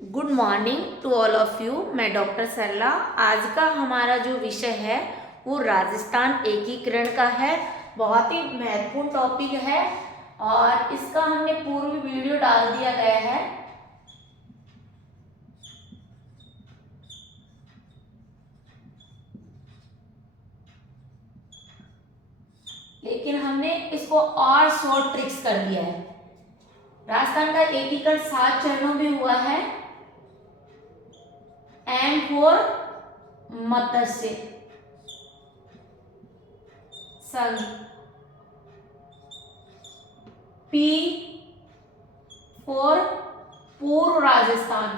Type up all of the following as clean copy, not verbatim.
Good morning to all of you. मैं doctor Sarla. आज का हमारा जो विषय है वो राजस्थान एकीकरण का है। बहुत ही महत्वपूर्ण टॉपिक है और इसका हमने पूर्व वीडियो डाल दिया गया है। लेकिन हमने इसको और शॉर्ट ट्रिक्स कर दिया है। राजस्थान का एकीकरण 7 चरणों में हुआ है। एम फॉर मत्स्य संघ, पी फॉर पूर्व राजस्थान।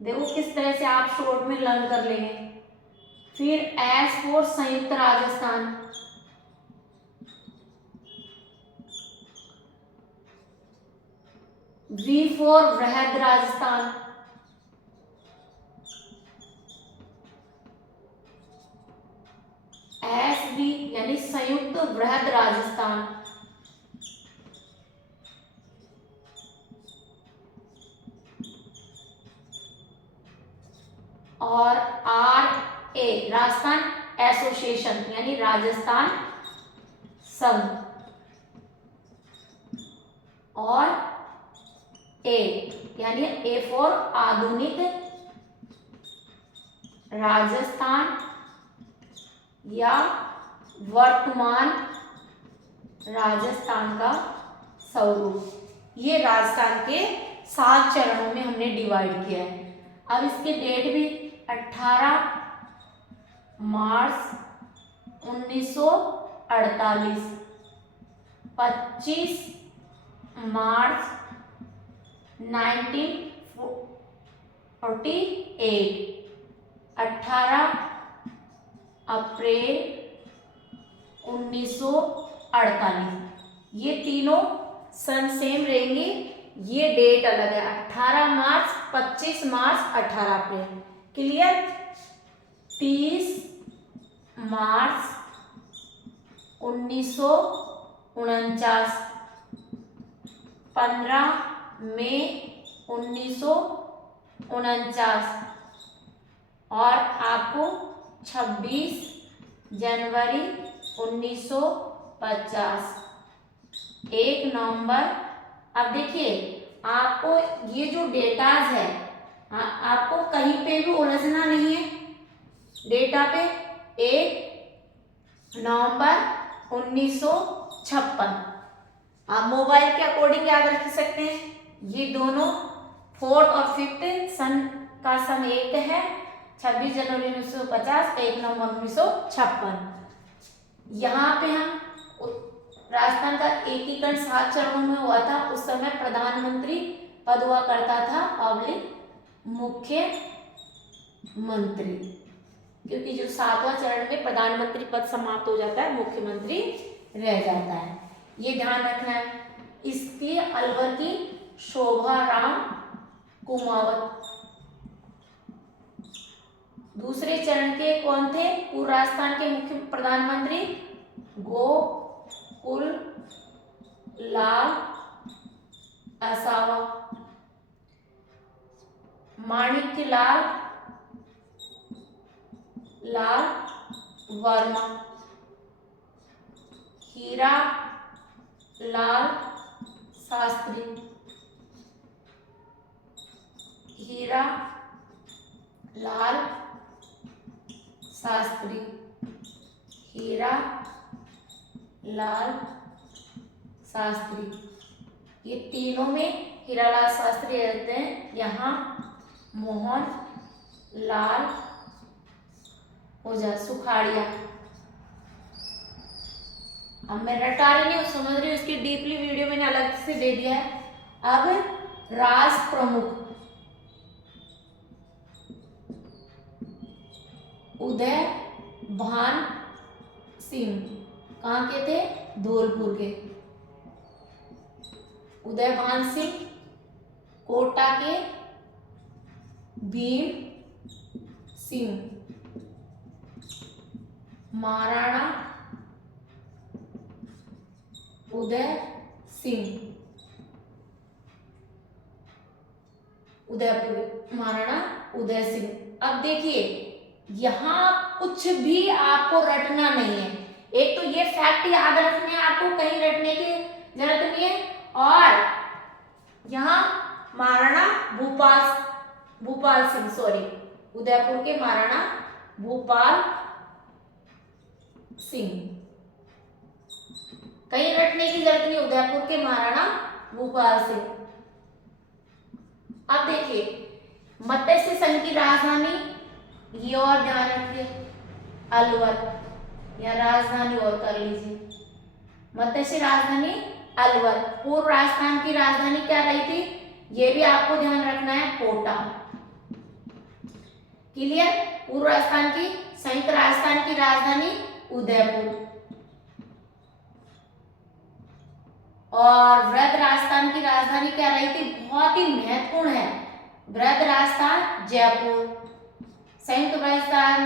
देखो किस तरह से आप शॉर्ट में लर्न कर लेंगे। फिर एस फॉर संयुक्त राजस्थान, वी फॉर वृहद राजस्थान, एस बी यानी संयुक्त वृहद राजस्थान, और आर ए राजस्थान एसोसिएशन यानी राजस्थान संघ, और ए यानी ए फॉर आधुनिक राजस्थान या वर्तमान राजस्थान का स्वरूप। ये राजस्थान के 7 चरणों में हमने डिवाइड किया है। अब इसके डेट भी 18 मार्च 1948, 25 मार्च 1948, 18 अप्रैल 1948। ये तीनों सन सेम रहेंगे, ये डेट अलग है। 18 मार्च, 25 मार्च, 18 अप्रैल। क्लियर। 30 मार्च 1949, 15 मई 1949, और आपको 26 जनवरी 1950, 1 नवंबर। अब देखिए आपको ये जो डेटाज है आपको कहीं पे भी उलझना नहीं है। डेटा पे 1 नवंबर 1956 आप मोबाइल के अकॉर्डिंग याद रख सकते हैं। ये दोनों 4th और 5th सन का सन एक है। 26 जनवरी 1950, 1 नवंबर 1956। यहाँ पे हम राजस्थान का एकीकरण 7 चरणों में हुआ था। उस समय प्रधानमंत्री पद हुआ करता था पब्लिक मुख्यमंत्री, क्योंकि जो 7वां चरण में प्रधानमंत्री पद समाप्त हो जाता है, मुख्यमंत्री रह जाता है। ये ध्यान रखना है। इसके अलवर की शोभा राम कुमावत। दूसरे चरण के कौन थे पूर्व राजस्थान के मुख्य प्रधानमंत्री? गोकुल लाल आसावा, माणिक्य लाल वर्मा, हीरा लाल शास्त्री, हीरा लाल शास्त्री, हीरा लाल शास्त्री। ये तीनों में हीरालाल शास्त्री रहते हैं। यहाँ मोहन लाल ओझा सुखाड़िया। अब मैं रटा रही हूँ, समझ रही हूँ। इसकी डीपली वीडियो मैंने अलग से दे दिया है। अब राज प्रमुख उदय भान सिंह, कहाँ के थे? धौलपुर के। उदय भान सिंह। कोटा के भीम सिंह, महाराणा उदय सिंह, उदयपुर महाराणा उदय सिंह। अब देखिए यहाँ कुछ भी आपको रटना नहीं है, एक तो ये फैक्ट याद रखने हैं, आपको कहीं रटने की जरूरत नहीं है। और यहाँ महाराणा भूपाल सिंह, सॉरी, उदयपुर के महाराणा भूपाल सिंह, कहीं रटने की जरूरत नहीं, उदयपुर के महाराणा भूपाल सिंह। अब देखिए मत्स्य संघ की राजधानी, ये और ध्यान रखिए, अलवर, या राजधानी और कर लीजिए, मत्स्य राजधानी अलवर। पूर्व राजस्थान की राजधानी क्या रही थी, ये भी आपको ध्यान रखना है, कोटा। क्लियर। पूर्व राजस्थान की, संयुक्त राजस्थान की राजधानी उदयपुर, और वृहद राजस्थान की राजधानी क्या रही थी, बहुत ही महत्वपूर्ण है, वृहद राजस्थान जयपुर। संयुक्त राजस्थान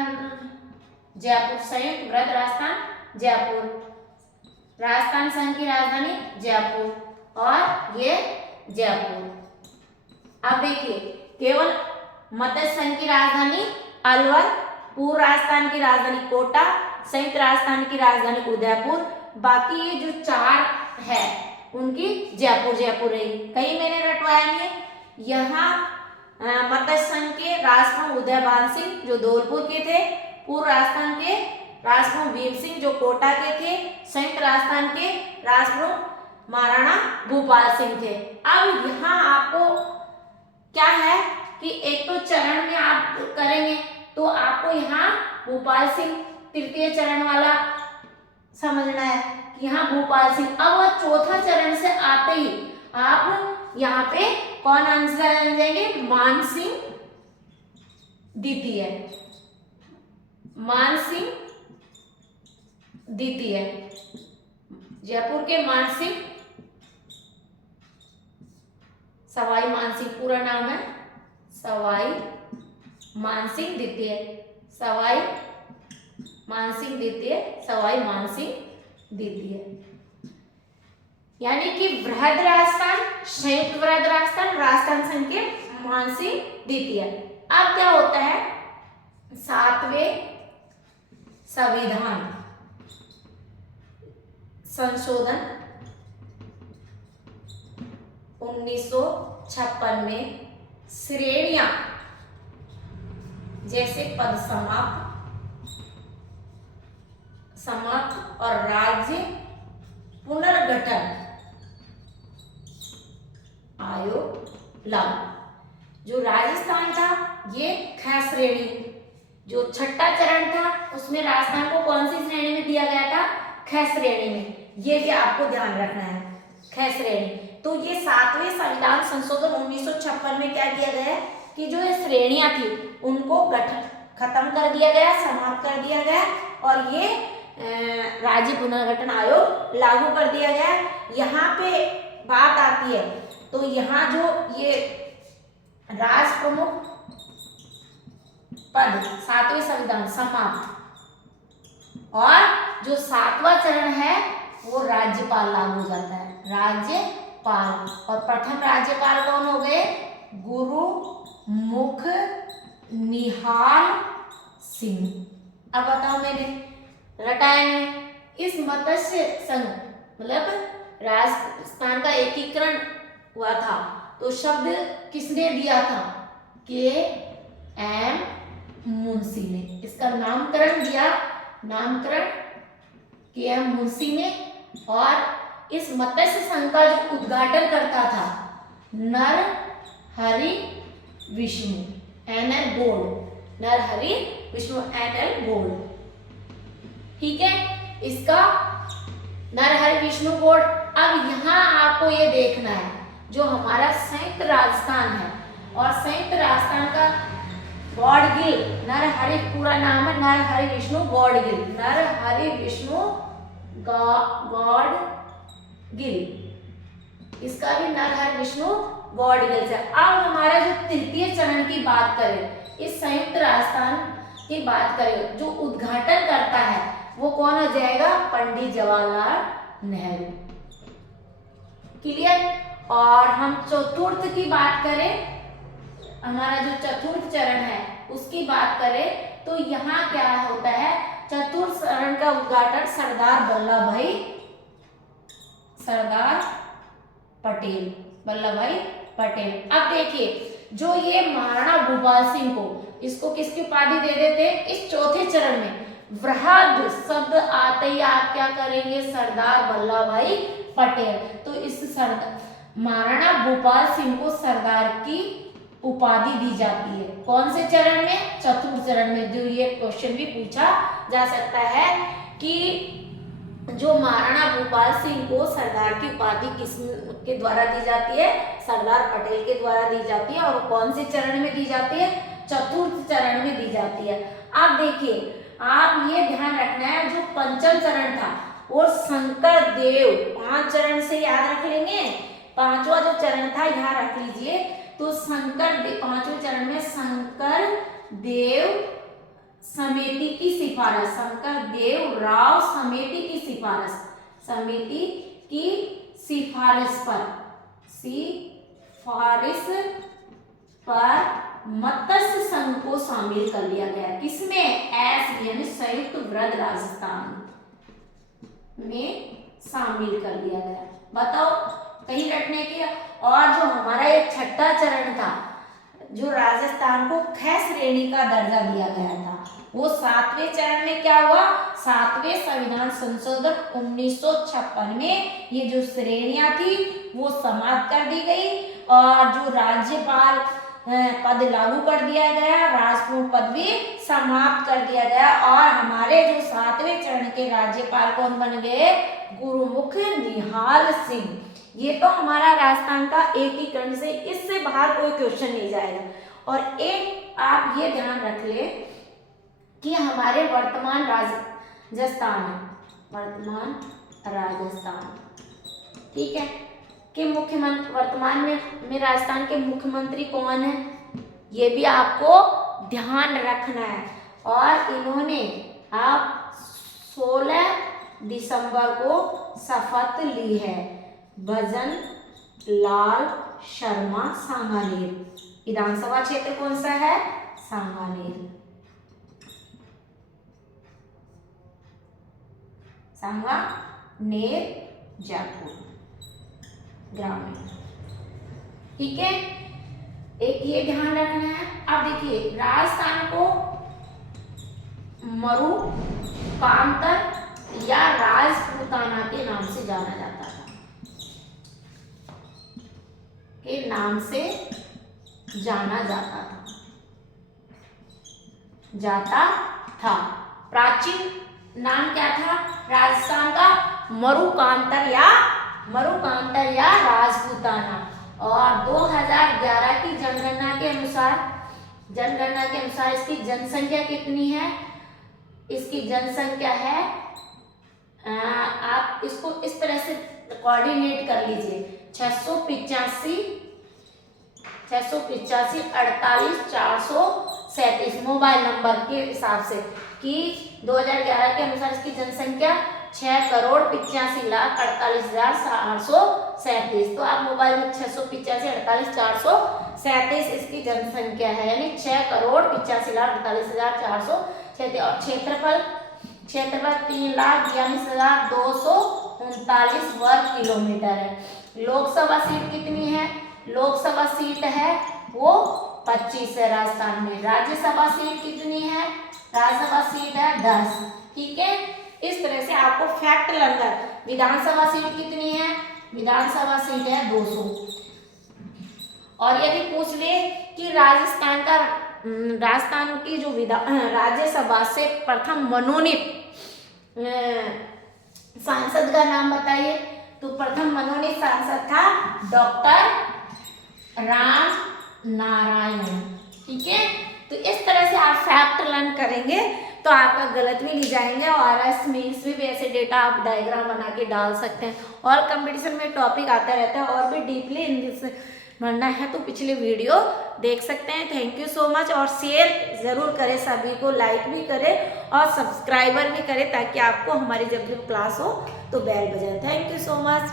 जयपुर, संयुक्त वृहद राजस्थान जयपुर, राजस्थान संघ की राजधानी जयपुर, और ये जयपुर। अब देखिए केवल मत्स्य संघ की राजधानी अलवर, पूर्व राजस्थान की राजधानी कोटा, संयुक्त राजस्थान की राजधानी उदयपुर, बाकी ये जो चार है उनकी जयपुर रही। कहीं मैंने रटवाया नहीं है। यहाँ मत्स्य संघ के राजप्रमुख उदयभान सिंह जो धौलपुर के थे, पूर्व राजस्थान के राजप्रमुख भीम सिंह जो कोटा के थे, संयुक्त राजस्थान के राजप्रमुख महाराणा भूपाल सिंह थे। अब यहाँ आपको क्या है कि एक तो चरण में आप करेंगे तो आपको यहाँ भूपाल सिंह तृतीय चरण वाला समझना है कि यहाँ भूपाल सिंह। अब वह चौथा चरण से आते ही आप यहाँ पे कौन आंसर आ जाएंगे, मान सिंह द्वितीय, मान सिंह द्वितीय, जयपुर के मान सिंह, सवाई मान सिंह पूरा नाम है, सवाई मान सिंह द्वितीय, सवाई मान सिंह द्वितीय, सवाई मान सिंह द्वितीय। यानी कि वृहद राजस्थान, संयुक्त वृहद राजस्थान, राजस्थान संघ के मान सिंह द्वितीय। अब क्या होता है, 7वें संविधान संशोधन 1956 में श्रेणियां जैसे पद समाप्त और राज्य पुनर्गठन आयोग लागू। जो राजस्थान था ये ख श्रेणी, जो छठा चरण था उसमें राजस्थान को कौन सी श्रेणी में दिया गया था, ख श्रेणी में। ये भी आपको ध्यान रखना है, ख श्रेणी। तो ये 7वें संविधान संशोधन 1956 में क्या किया गया कि जो ये श्रेणियां थी उनको खत्म कर दिया गया, समाप्त कर दिया गया, और ये राज्य पुनर्गठन आयोग लागू कर दिया गया। यहाँ पे बात आती है तो यहाँ जो ये राज प्रमुख पद 7वें संविधान समाप्त, और जो 7वां चरण है वो राज्यपाल लागू हो जाता है, राज्यपाल। और प्रथम राज्यपाल कौन हो गए, गुरुमुख निहाल सिंह। अब बताओ मैंने रटाया नहीं, इस मत्स्य संघ मतलब राजस्थान का एकीकरण हुआ था तो शब्द किसने दिया था, के एम मुंशी ने। इसका नामकरण दिया, नामकरण के एम मुंशी ने। और इस मत्स्य संघ का जो उद्घाटन करता था Narhari Vishnu NL board, Narhari Vishnu NL board. ठीक है, इसका नरहरि विष्णु बोर्ड। अब यहाँ आपको ये देखना है जो हमारा संयुक्त राजस्थान है और संयुक्त राजस्थान का गॉडगिल, नरहरि पूरा नाम है नरहरि विष्णु गॉडगिल, नरहरि विष्णु गॉडगिल, इसका भी नरहरि विष्णु गॉडगिल से। अब हमारा जो तृतीय चरण की बात करें, इस संयुक्त राजस्थान की बात करें, जो उद्घाटन करता है वो कौन हो जाएगा, पंडित जवाहरलाल नेहरू। क्लियर। और हम चतुर्थ की बात करें, हमारा जो चतुर्थ चरण है उसकी बात करें तो यहाँ क्या होता है, चतुर्थ चरण का उद्घाटन सरदार वल्लभ भाई पटेल। अब देखिए जो ये महाराणा भूपाल सिंह को, इसको किसकी उपाधि दे देते हैं इस चौथे चरण में, वृहद शब्द आते ही आप क्या करेंगे, सरदार वल्लभ भाई पटेल। तो इस महाराणा भूपाल सिंह को सरदार की उपाधि दी जाती है। कौन से चरण में, चतुर्थ चरण में। जो ये क्वेश्चन भी पूछा जा सकता है कि जो महाराणा भूपाल सिंह को सरदार की उपाधि किस के द्वारा दी जाती है, सरदार पटेल के द्वारा दी जाती है, और कौन से चरण में दी जाती है, चतुर्थ चरण में दी जाती है। अब देखिए आप ये ध्यान रखना है जो पंचम चरण था और शंकर देव, 5 चरण से याद रख लेंगे, पांचवा जो चरण था यहाँ रख लीजिए। तो शंकर देव, पांचवें चरण में शंकर देव समिति की सिफारिश, शंकर देव राव समिति की सिफारिश पर मत्स्य संघ को शामिल कर लिया गया। किसमें, एस यानी संयुक्त वृद्ध राजस्थान में शामिल कर लिया गया। बताओ कहीं रटने की। और जो हमारा एक छठा चरण था, जो राजस्थान को ख श्रेणी का दर्जा दिया गया था, वो 7वें चरण में क्या हुआ, 7वें संविधान संशोधन 1956 में ये जो श्रेणियां थी वो समाप्त कर दी गई और जो राज्यपाल पद लागू कर दिया गया, राजपूत पद भी समाप्त कर दिया गया और हमारे जो 7वें चरण के राज्यपाल कौन बन गए, गुरुमुख निहाल सिंह। ये तो हमारा राजस्थान का एकीकरण से, इससे बाहर कोई क्वेश्चन नहीं जाएगा। और एक आप ये ध्यान रख ले कि हमारे वर्तमान राजस्थान ठीक है कि मुख्यमंत्री वर्तमान में राजस्थान के मुख्यमंत्री कौन है, ये भी आपको ध्यान रखना है। और इन्होंने आप 16 दिसंबर को शपथ ली है, भजन लाल शर्मा सांगानेर। विधानसभा क्षेत्र कौन सा है, सांगानेर, जयपुर ग्रामीण। ठीक है, एक ये ध्यान रखना है। अब देखिए राजस्थान को मरुकांतर या राजपूताना के नाम से जाना जाता था, के नाम से जाना जाता था। प्राचीन नाम क्या था राजस्थान का, मरुकांतर या राजपूताना। और 2011 की जनगणना के अनुसार इसकी जनसंख्या कितनी है, इसकी जनसंख्या है, आप इसको इस तरह से कोऑर्डिनेट कर लीजिए, 685 48 437 मोबाइल नंबर के हिसाब से कि 2011 के अनुसार इसकी जनसंख्या 6,85,48,437। तो आप मोबाइल में 685,48,437 इसकी जनसंख्या है, यानी 6,85,48,437। और क्षेत्रफल 3,42,239 वर्ग किलोमीटर है। लोकसभा सीट कितनी है, लोकसभा सीट है वो 25 है राजस्थान में। राज्यसभा सीट कितनी है, राज्यसभा सीट है 10। ठीक है, इस तरह से आपको फैक्ट लर्नर। विधानसभा सीट कितनी है, विधानसभा सीट है 200। और यदि पूछ ले कि राजस्थान की जो राज्यसभा से प्रथम मनोनीत सांसद का नाम बताइए, तो प्रथम मनोनीत सांसद था डॉक्टर राम नारायण। ठीक है, तो इस तरह से आप फैक्ट लर्न करेंगे तो आपका गलत भी नहीं जाएंगे। और मेंस में भी ऐसे डेटा आप डायग्राम बना के डाल सकते हैं। और कंपटीशन में टॉपिक आता रहता है, और भी डीपली इंग्लिश पढ़ना है तो पिछले वीडियो देख सकते हैं। Thank you so much. और शेयर ज़रूर करें, सभी को लाइक भी करें और सब्सक्राइबर भी करें, ताकि आपको हमारी जब भी क्लास हो तो बेल बजाए। Thank you so much.